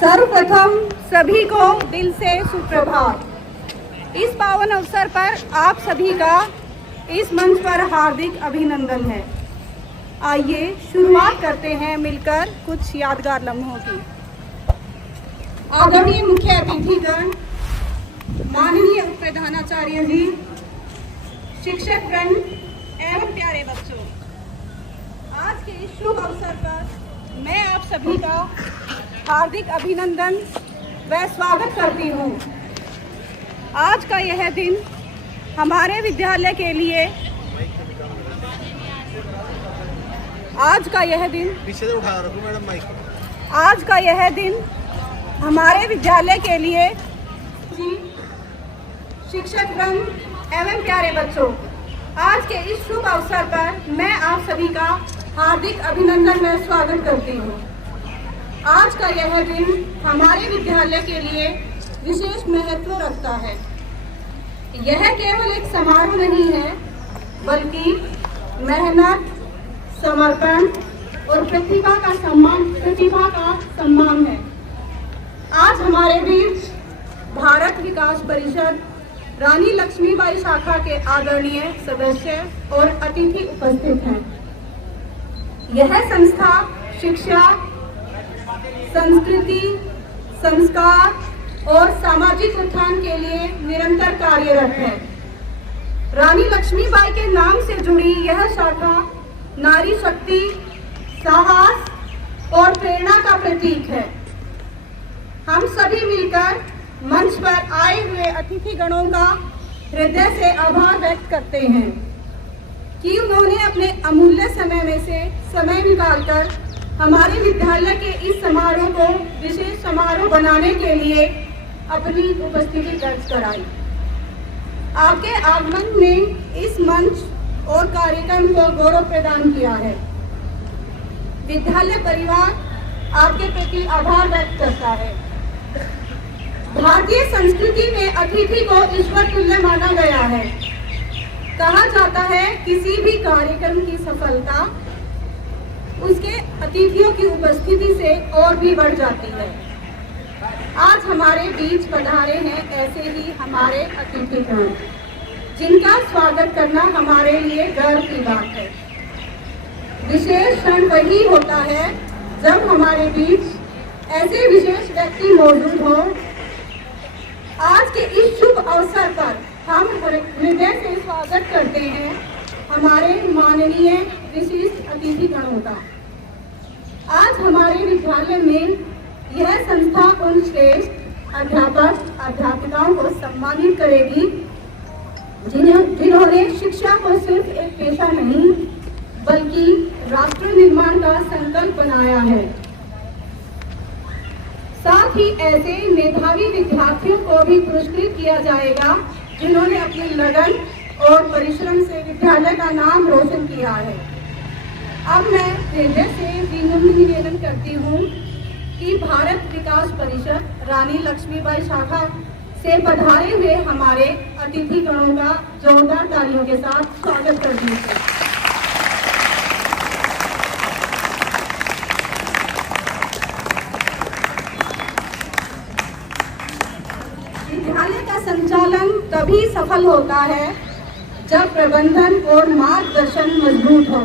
सर्वप्रथम सभी को दिल से सुप्रभात। इस पावन अवसर पर आप सभी का इस मंच पर हार्दिक अभिनंदन है। आइए शुरुआत करते हैं मिलकर कुछ यादगार लम्हों की। आदरणीय मुख्य अतिथिगण, माननीय उप प्रधानाचार्य जी, शिक्षक वृंद एवं प्यारे बच्चों, आज के इस शुभ अवसर पर मैं आप सभी का हार्दिक अभिनंदन व स्वागत करती हूँ। आज का यह दिन हमारे विद्यालय के लिए हमारे विद्यालय के लिए शिक्षक वृंद एवं प्यारे बच्चों, आज के इस शुभ अवसर पर मैं आप सभी का हार्दिक अभिनंदन व स्वागत करती हूँ। आज का यह दिन हमारे विद्यालय के लिए विशेष महत्व रखता है। यह केवल एक समारोह नहीं है, बल्कि मेहनत, समर्पण और प्रतिभा का सम्मान है। आज हमारे बीच भारत विकास परिषद रानी लक्ष्मीबाई शाखा के आदरणीय सदस्य और अतिथि उपस्थित हैं। यह संस्था शिक्षा, संस्कृति, संस्कार और सामाजिक उत्थान के लिए निरंतर कार्यरत है। रानी लक्ष्मीबाई के नाम से जुड़ी यह शाखा नारी शक्ति, साहस और प्रेरणा का प्रतीक है। हम सभी मिलकर मंच पर आए हुए अतिथिगणों का हृदय से आभार व्यक्त करते हैं कि उन्होंने अपने अमूल्य समय में से समय निकालकर हमारे विद्यालय के इस समारोह को विशेष समारोह बनाने के लिए अपनी उपस्थिति दर्ज कराई। आपके आगमन ने इस मंच और कार्यक्रम को गौरव प्रदान किया है। विद्यालय परिवार आपके प्रति आभार व्यक्त करता है। भारतीय संस्कृति में अतिथि को ईश्वर तुल्य माना गया है। कहा जाता है किसी भी कार्यक्रम की सफलता उसके अतिथियों की उपस्थिति से और भी बढ़ जाती है। आज हमारे बीच पधारे हैं ऐसे ही हमारे अतिथिगण, जिनका स्वागत करना हमारे लिए गर्व की बात है। विशेष क्षण वही होता है जब हमारे बीच ऐसे विशेष व्यक्ति मौजूद हों। आज के इस शुभ अवसर पर हम हृदय से स्वागत करते हैं हमारे माननीय विशिष्ट अतिथिगणों का। आज हमारे विद्यालय में यह संस्था उन श्रेष्ठ अध्यापक अध्यापिकाओं को सम्मानित करेगी जिन्होंने शिक्षा को सिर्फ एक पेशा नहीं बल्कि राष्ट्र निर्माण का संकल्प बनाया है। साथ ही ऐसे मेधावी विद्यार्थियों को भी पुरस्कृत किया जाएगा जिन्होंने अपनी लगन और परिश्रम से विद्यालय का नाम रोशन किया है। अब मैं हृदय से विनम्र निवेदन करती हूँ कि भारत विकास परिषद रानी लक्ष्मीबाई शाखा से पधारे हुए हमारे अतिथिगणों का जोरदार तालियों के साथ स्वागत कर दीजिए। विद्यालय का संचालन तभी सफल होता है जब प्रबंधन और मार्गदर्शन मजबूत हो।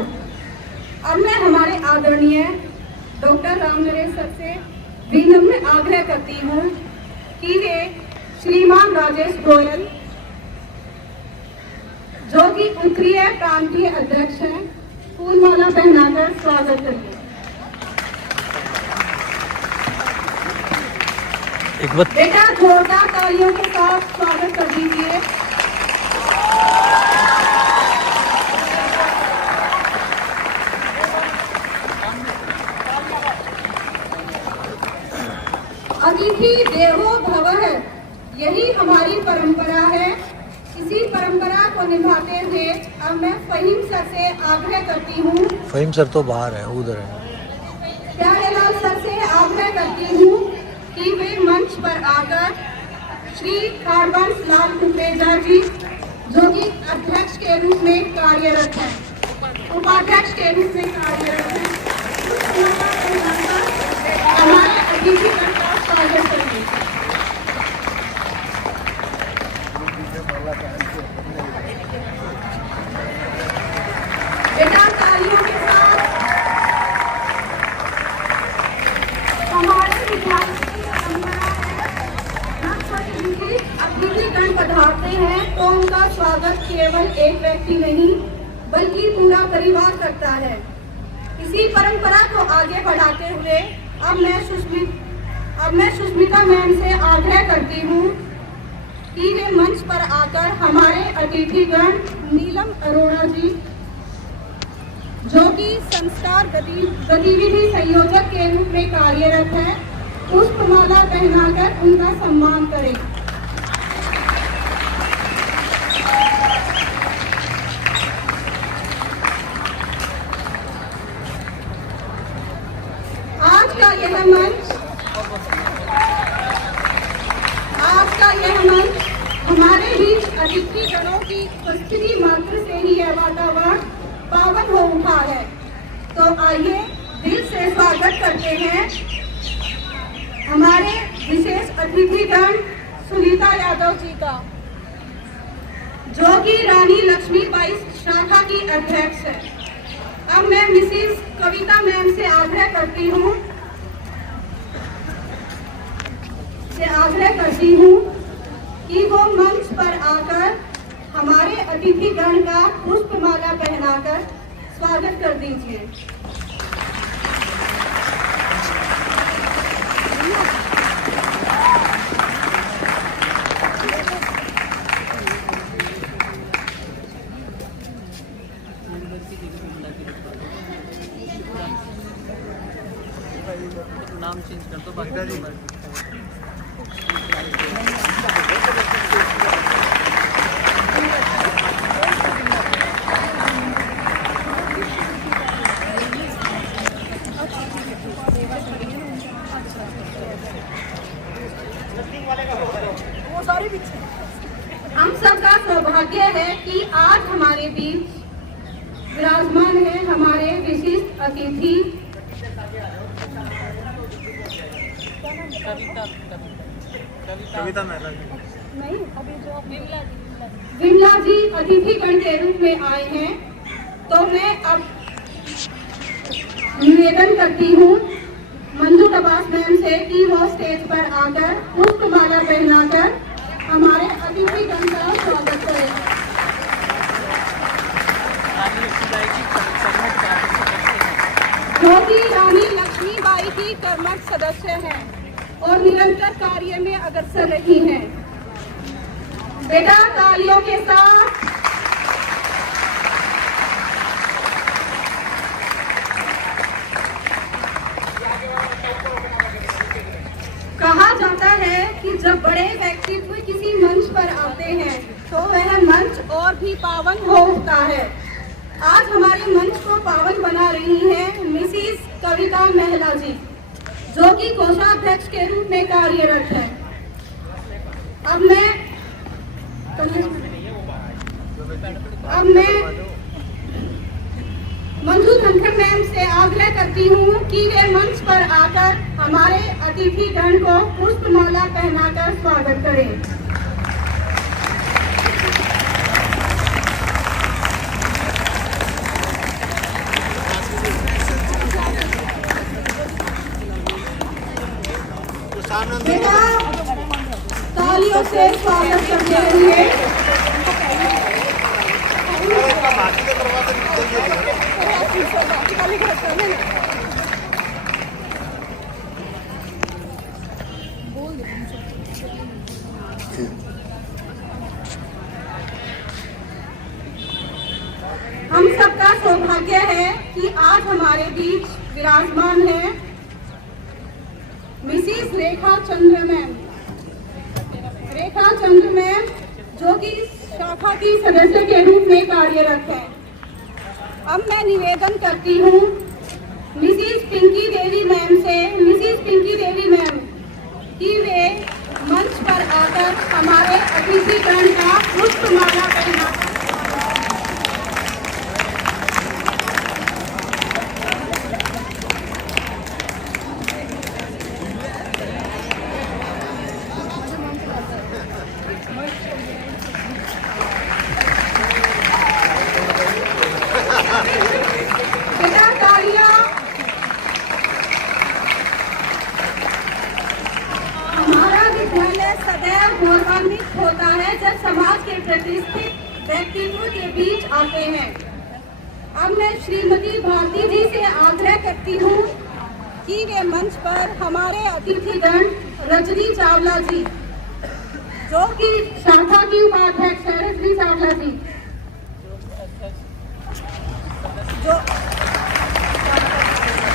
अब मैं हमारे आदरणीय डॉक्टर राम नरेश सर से विनम्र आग्रह करती हूँ कि वे श्रीमान राजेश गोयल, जो कि उत्तरीय प्रांतीय अध्यक्ष हैं, फूलमाला पहनाकर स्वागत करिए। बेटा जोरदार तालियों के साथ स्वागत कर दीजिए। अतिथि देवो भवः, यही हमारी परंपरा है। इसी परंपरा को निभाते हुए अब मैं फहीम सर से आग्रह करती हूँ। फहीम सर तो बाहर है, उधर है। प्यारेलाल सर से आग्रह करती हूँ कि वे मंच पर आकर श्री हरबंस लाल कुकरेजा जी, जो कि अध्यक्ष के रूप में कार्यरत हैं, उपाध्यक्ष के रूप में कार्यरत हैं, हमारे अतिथिगण का अतिथिगण पधारते हैं तो उनका स्वागत केवल एक व्यक्ति नहीं बल्कि पूरा परिवार करता है। इसी परंपरा को आगे बढ़ाते हुए अब मैं सुष्मिता मैम से आग्रह करती हूँ कि वे मंच पर आकर हमारे अतिथिगण नीलम अरोड़ा जी, जो कि संस्कार गतिविधि संयोजक के रूप में कार्यरत है, पुष्पमाला पहनाकर उनका सम्मान करें। आज का यह मंच हमारे बीच अतिथिगणों की उपस्थिति मात्र से ही यह वातावरण पावन हो उठा है। तो आइए दिल से स्वागत करते हैं हमारे विशेष अतिथिगण सुनीता यादव जी का, जो कि रानी लक्ष्मीबाई शाखा की अध्यक्ष है। अब मैं मिसेस कविता मैम से आग्रह करती हूँ कि वो मंच पर आकर हमारे अतिथिगण का पुष्पमाला पहनाकर स्वागत कर दीजिए। नाम चेंज कर दो बाकी। हम सबका सौभाग्य है कि आज हमारे बीच विराजमान है हमारे विशिष्ट अतिथि कविता मेहता नहीं, अभी जो विमला जी अतिथिगण के रूप में आए हैं। तो मैं अब निवेदन करती हूँ मंजू टबास मैम से कि वो स्टेज पर आकर पुष्पमाला पहनाकर हमारे अतिथिगण का स्वागत करें। जो कि रानी लक्ष्मीबाई की कर्मठ सदस्य हैं और निरंतर कार्य में अग्रसर रही हैं। बेटा तालियों के साथ कहा जाता है कि जब बड़े व्यक्तित्व किसी मंच पर आते हैं तो वह मंच और भी पावन हो उठता है। आज हमारे मंच को पावन बना रही हैं मिसेस कविता मेहता जी, जो कि कोषाध्यक्ष के रूप में कार्यरत है। अब मैं मंजू धनखड़ मैम से आग्रह करती हूँ कि वे मंच पर आकर हमारे अतिथिगण को पुष्पमाला पहनाकर स्वागत करें। बेटा तालियों से स्वागत करते हुए हम सबका सौभाग्य है कि आज हमारे बीच विराजमान है मिसेस रेखा चंद्र मैम, जो कि शाखा की सदस्य के रूप में कार्यरत है। अब मैं निवेदन करती हूँ मिसेस पिंकी देवी मैम कि वे मंच पर आकर हमारे अतिथिगण का पुष्पमाला पहनाकर विद्यालय सदैव गौरवान्वित होता है जब समाज के प्रतिष्ठित व्यक्तित्व के बीच आते हैं। अब मैं श्रीमती भारती जी से आग्रह करती हूँ कि वे मंच पर हमारे अतिथिगण रजनी चावला जी, जो कि शाखा की उपाध्यक्ष है, रजनी चावला जी,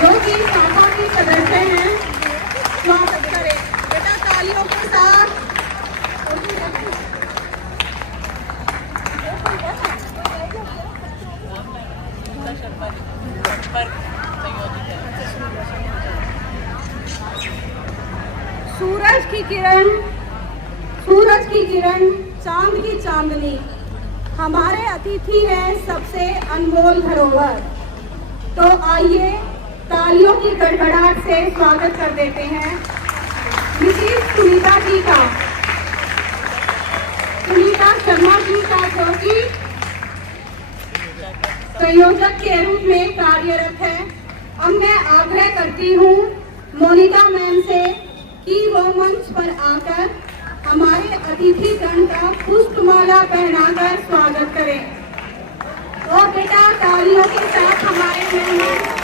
जो कि शाखा की सदस्य हैं, स्वागत करें। बेटा तालियों के साथ। सूरज की किरण, चांद की चांदनी, हमारे अतिथि है सबसे अनमोल धरोहर। तो आइए तालियों की गड़गड़ाहट से स्वागत कर देते हैं मिसेस सुनीता शर्मा जी का, जो कि संयोजक के रूप में कार्यरत है। अब मैं आग्रह करती हूँ मोनिका मैम से कि वो मंच पर आकर हमारे अतिथि गण का पुष्पमाला पहनाकर स्वागत करें। और बेटा तालियों के साथ हमारे मेहमान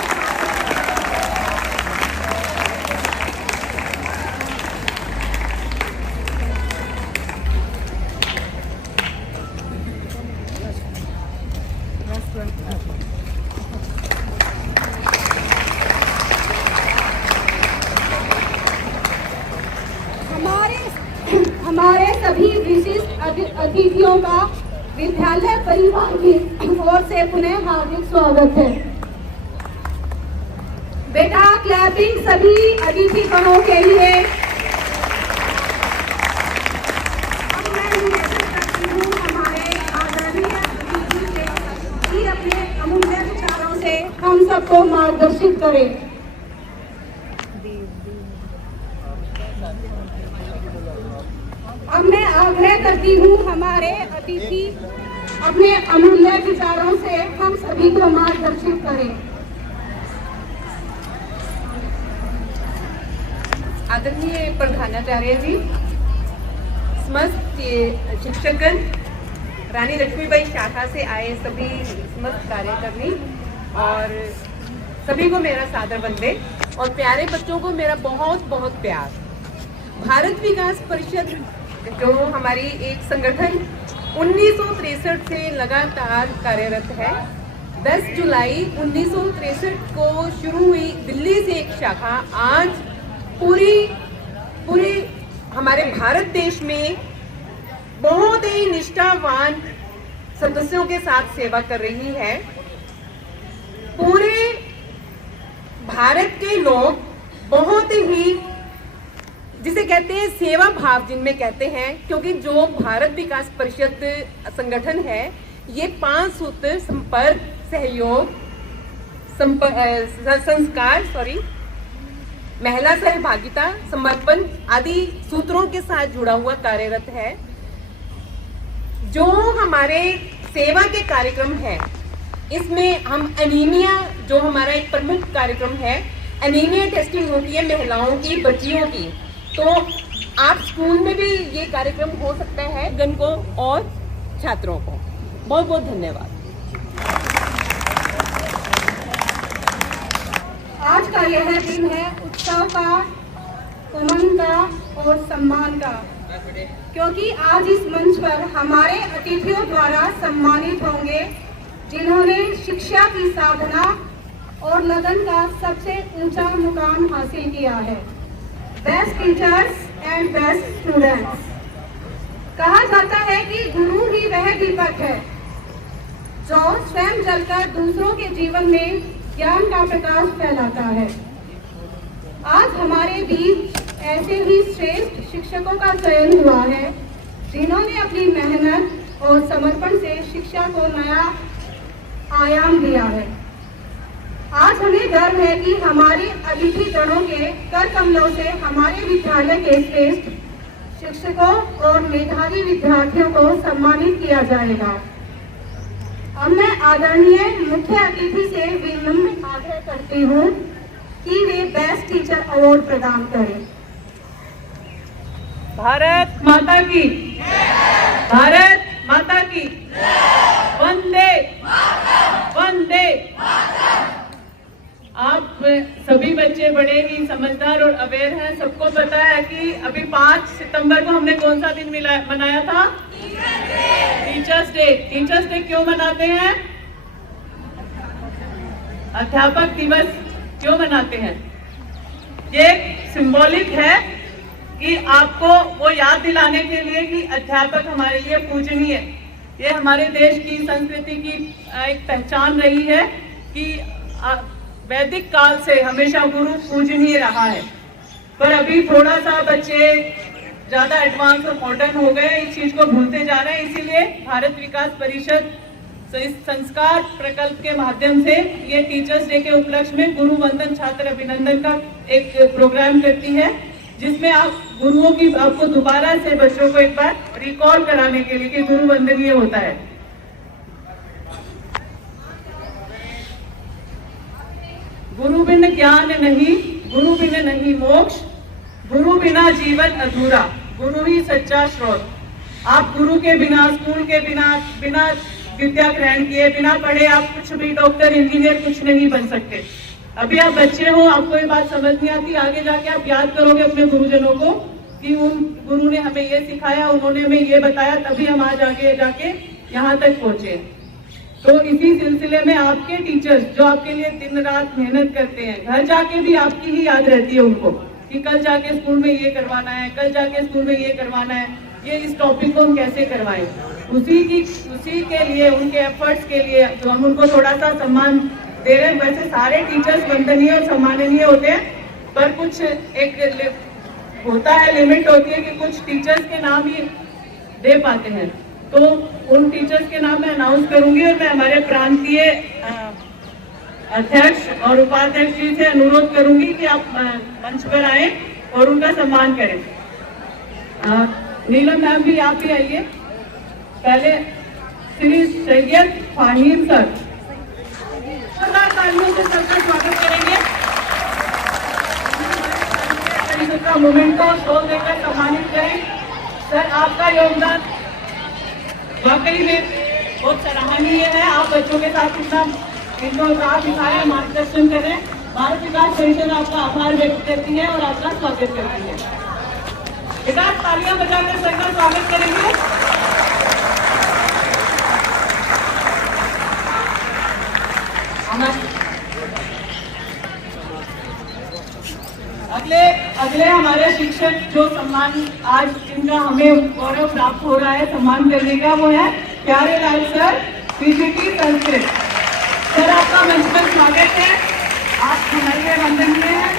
हमारे सभी विशिष्ट अतिथियों का विद्यालय परिवार की ओर से पुनः हार्दिक स्वागत है। बेटा क्लैपिंग सभी अतिथि गणों के लिए। अब मैं निवेदन करती हूँ हमारे आदरणीय अतिथि से कि अपने अमूल्य विचारों से हम सबको मार्गदर्शित करें। अब मैं आग्रह करती हूँ हमारे अतिथि अपने अमूल्य विचारों से हम सभी को मार्गदर्शित करें। आदरणीय प्रधानाचार्य जी, समस्त शिक्षकगण, रानी लक्ष्मीबाई शाखा से आए सभी समस्त कार्यकर्मी और सभी को मेरा सादर वंदे और प्यारे बच्चों को मेरा बहुत बहुत प्यार। भारत विकास परिषद जो हमारी एक संगठन 1963 से लगातार कार्यरत है, 10 जुलाई 1963 को शुरू हुई दिल्ली से एक शाखा आज पूरी हमारे भारत देश में बहुत ही निष्ठावान सदस्यों के साथ सेवा कर रही है। पूरे भारत के लोग बहुत ही, जिसे कहते हैं सेवा भाव जिनमें कहते हैं, क्योंकि जो भारत विकास परिषद संगठन है ये 5 सूत्र संपर्क, सहयोग, संस्कार, महिला सहभागिता, समर्पण आदि सूत्रों के साथ जुड़ा हुआ कार्यरत है। जो हमारे सेवा के कार्यक्रम है इसमें हम एनीमिया, जो हमारा एक प्रमुख कार्यक्रम है, एनीमिया टेस्टिंग होती है महिलाओं की, बच्चियों की। तो आप स्कूल में भी ये कार्यक्रम हो सकता है गण को और छात्रों को। बहुत बहुत धन्यवाद। आज का यह दिन है उत्सव का, उमंग का और सम्मान का, क्योंकि आज इस मंच पर हमारे अतिथियों द्वारा सम्मानित होंगे जिन्होंने शिक्षा की साधना और लगन का सबसे ऊंचा मुकाम हासिल किया है। Best teachers and best students. कहा जाता है कि गुरु ही वह दीपक है जो स्वयं जलकर दूसरों के जीवन में ज्ञान का प्रकाश फैलाता है। आज हमारे बीच ऐसे ही श्रेष्ठ शिक्षकों का चयन हुआ है जिन्होंने अपनी मेहनत और समर्पण से शिक्षा को नया आयाम दिया है। आज हमें गर्व है कि हमारे अतिथि गणों के कर कमलों से हमारे विद्यालय के श्रेष्ठ शिक्षकों और मेधावी विद्यार्थियों को सम्मानित किया जाएगा। अब मैं आदरणीय मुख्य अतिथि से विनम्र आग्रह करती हूँ कि वे बेस्ट टीचर अवार्ड प्रदान करें। भारत माता की, भारत माता की, वंदे वंदे। आप सभी बच्चे बड़े ही समझदार और अवेयर हैं। सबको पता है कि अभी 5 सितंबर को हमने कौन सा दिन मनाया था? Teachers day. टीचर्स डे क्यों मनाते हैं? अध्यापक दिवस क्यों मनाते हैं? ये सिंबॉलिक है कि आपको वो याद दिलाने के लिए कि अध्यापक हमारे लिए पूजनीय है। ये हमारे देश की संस्कृति की एक पहचान रही है कि वैदिक काल से हमेशा गुरु पूजनीय रहा है। पर अभी थोड़ा सा बच्चे ज्यादा एडवांस और मॉडर्न हो गए, इस चीज को भूलते जा रहे हैं। इसीलिए भारत विकास परिषद इस संस्कार प्रकल्प के माध्यम से ये टीचर्स डे के उपलक्ष्य में गुरु वंदन छात्र अभिनंदन का एक प्रोग्राम करती है, जिसमें आप गुरुओं की आपको दोबारा से बच्चों को एक बार रिकॉल कराने के लिए कि गुरु वंदनीय होता है। गुरु बिन ज्ञान नहीं, गुरु बिन नहीं मोक्ष, गुरु बिना जीवन अधूरा, गुरु ही सच्चा स्रोत। आप गुरु के बिना, स्कूल के बिना विद्या ग्रहण किए, बिना पढ़े आप कुछ भी डॉक्टर, इंजीनियर कुछ नहीं बन सकते। अभी आप बच्चे हो, आपको ये बात समझ नहीं आती, आगे जाके आप याद करोगे अपने गुरुजनों को कि उन गुरु ने हमें ये सिखाया, उन्होंने हमें ये बताया, तभी हम आज आगे जाके यहाँ तक पहुंचे। तो इसी सिलसिले में आपके टीचर्स जो आपके लिए दिन रात मेहनत करते हैं, घर जाके भी आपकी ही याद रहती है उनको कि कल जाके स्कूल में ये करवाना है, कल जाके स्कूल में ये करवाना है, ये इस टॉपिक को हम कैसे करवाएं। उसी के लिए, उनके एफर्ट्स के लिए जो हम उनको थोड़ा सा सम्मान दे रहे हैं। वैसे सारे टीचर्स वंदनीय और सम्माननीय होते हैं, पर कुछ एक होता है, लिमिट होती है कि कुछ टीचर्स के नाम ही दे पाते हैं। तो उन टीचर्स के नाम मैं अनाउंस करूंगी और मैं हमारे प्रांतीय अध्यक्ष और उपाध्यक्ष जी से अनुरोध करूंगी कि आप मंच पर आए और उनका सम्मान करें। नीलम मैम भी आप ही आइए। पहले श्री सैयद फाहिम सर, तालियों से सबका स्वागत करेंगे। का मोमेंटो शॉल देकर सम्मानित करें। सर, आपका योगदान वाकई में बहुत सराहनीय है। आप बच्चों के साथ इतना इनको राह दिखाया, मार्गदर्शन करें। भारत विकास परिषद आपका आभार व्यक्त करती है और आपका स्वागत करती है। बेटा तालियां बजाकर सर का स्वागत करेंगे। अगले हमारे शिक्षक जो सम्मान आज जिनका हमें गौरव प्राप्त हो रहा है सम्मान करने का, वो है प्यारे लाल सर, पीजीटी संस्कृत। सर, आपका मंच पर स्वागत है। आप हमारे वंदन में हैं।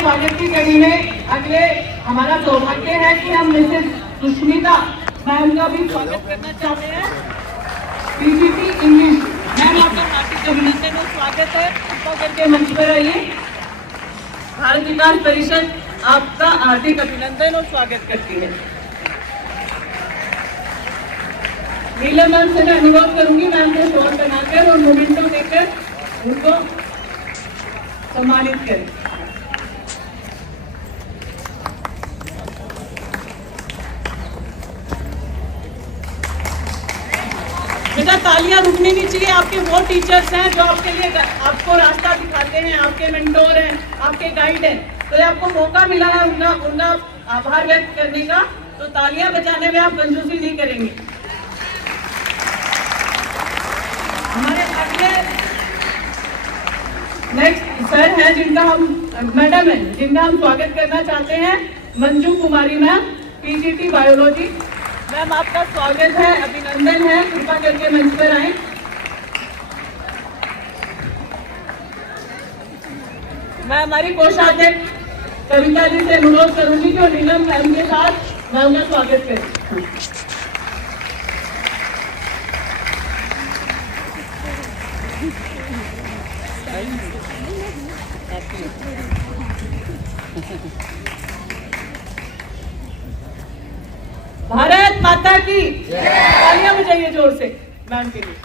स्वागत की कड़ी में अगले हमारा सौभाग्य है कि हम मिसेस सुष्मिता मैम का भी स्वागत करना चाहते हैं। पीजीटी इंग्लिश मैम, आपका हार्दिक अभिनंदन और स्वागत है। कृपा करके मंच पर आइए। भारत विकास परिषद आपका हार्दिक अभिनंदन और स्वागत करती है। नीलम मैम से मैं अनुरोध करूंगी, मैम को शॉल बनाकर और मोमेंटो देकर उनको सम्मानित करें। बेटा तालियां रुकनी नहीं चाहिए। आपके वो टीचर्स हैं जो आपके लिए आपको रास्ता दिखाते हैं, आपके मेंटोर हैं, आपके गाइड हैं। तो ये आपको मौका मिला है उनका आभार व्यक्त करने का, तो तालियां बजाने में आप कंजूसी नहीं करेंगे। हमारे अगले नेक्स्ट सर हैं जिनका हम मैडम है जिनका हम स्वागत करना चाहते हैं। मंजू कुमारी मैम, पीजीटी बायोलॉजी। मैम, आपका स्वागत है, अभिनंदन है। कृपा करके मंच पर आए। मैं हमारी कोषाध्यक्ष कविता जी से अनुरोध करूंगी कि नीलम मैम के साथ मैम का स्वागत करें। भारत माता की तालियां बजाइए जोर से मैम के लिए।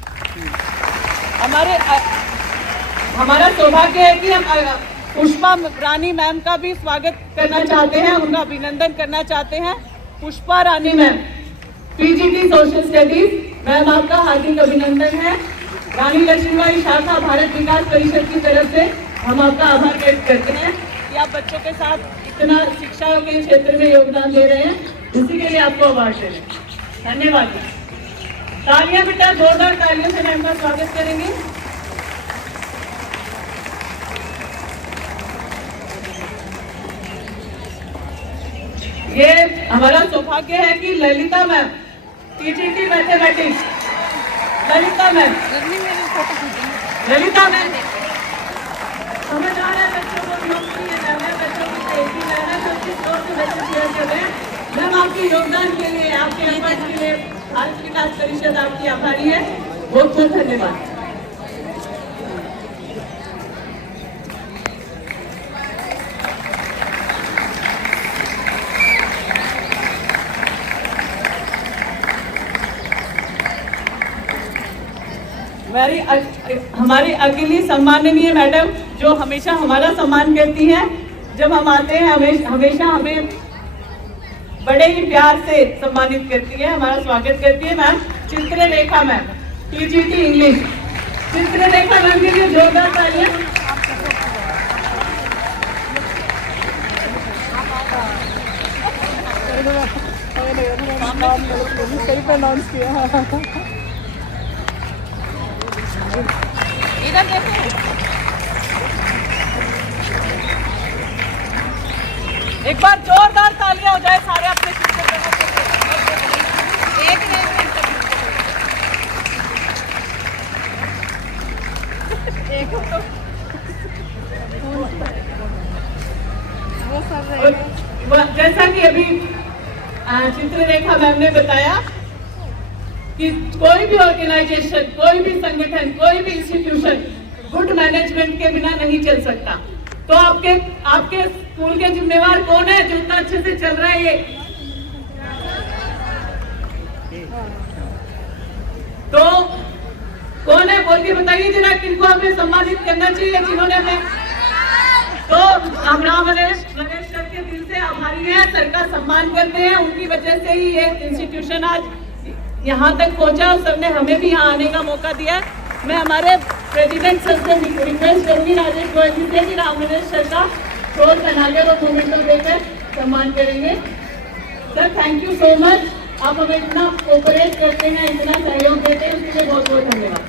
हमारा सौभाग्य है कि हम पुष्पा रानी मैम का भी स्वागत करना चाहते हैं, उनका अभिनंदन करना चाहते हैं। Pushpa Rani ma'am, PGT social studies, ma'am आपका हार्दिक अभिनंदन है। रानी लक्ष्मीबाई शाखा भारत विकास परिषद की तरफ से हम आपका आभार व्यक्त करते हैं कि आप बच्चों के साथ इतना शिक्षा के क्षेत्र में योगदान दे रहे हैं, इसी के लिए आपको अवार्ड दे रहे हैं। धन्यवाद। तालियां बेटा, जोरदार तालियों से मैम का स्वागत करेंगे। ये हमारा सौभाग्य है कि Lalita ma'am, TGT mathematics, Lalita ma'am समझ आ रहा है बच्चों को लोकप्रिय करना है, बच्चों की सेफ्टी करना है, तो किस तौर से बच्चे शेयर कर रहे हैं। मैम आपके योगदान के लिए, आपके एफर्ट के लिए भारत विकास परिषद आपकी आभारी है। बहुत बहुत धन्यवाद। हमारी अकेली सम्माननीय मैडम जो हमेशा हमारा सम्मान करती हैं, जब हम आते हैं हमेशा हमें बड़े ही प्यार से सम्मानित करती है, हमारा स्वागत करती है ma'am Chitralekha ma'am, TGT English. Chitralekha ma'am के लिए जोरदार तालियां। सही प्रनाउंस किया। इधर देखो, एक बार जोरदार तालियां हो जाए सारे अपने शिक्षक एक जैसा कि अभी चित्रलेखा मैम ने बताया कि कोई भी ऑर्गेनाइजेशन, कोई भी संगठन, कोई भी इंस्टीट्यूशन गुड मैनेजमेंट के बिना नहीं चल सकता। तो आपके स्कूल के जिम्मेवार कौन है जो इतना अच्छे से चल रहा है ये? तो कौन है बोल के बताइए जरा, किनको हमें सम्मानित करना चाहिए जिन्होंने हमें। तो हम राम नरेश सर के दिल से आभारी हैं, सर का सम्मान करते हैं। उनकी वजह से ही ये इंस्टीट्यूशन आज यहाँ तक पहुँचा और सर ने हमें भी यहाँ आने का मौका दिया। मैं हमारे प्रेसिडेंट सर से रिक्वेस्ट करूँगी राजेश गोयल जी से कि राम नरेश सर का रोल बनाकर और मोमेंटो देकर सम्मान करेंगे। Sir thank you so much, आप हमें इतना कोऑपरेट करते हैं, इतना सहयोग देते हैं, उसके लिए बहुत बहुत धन्यवाद।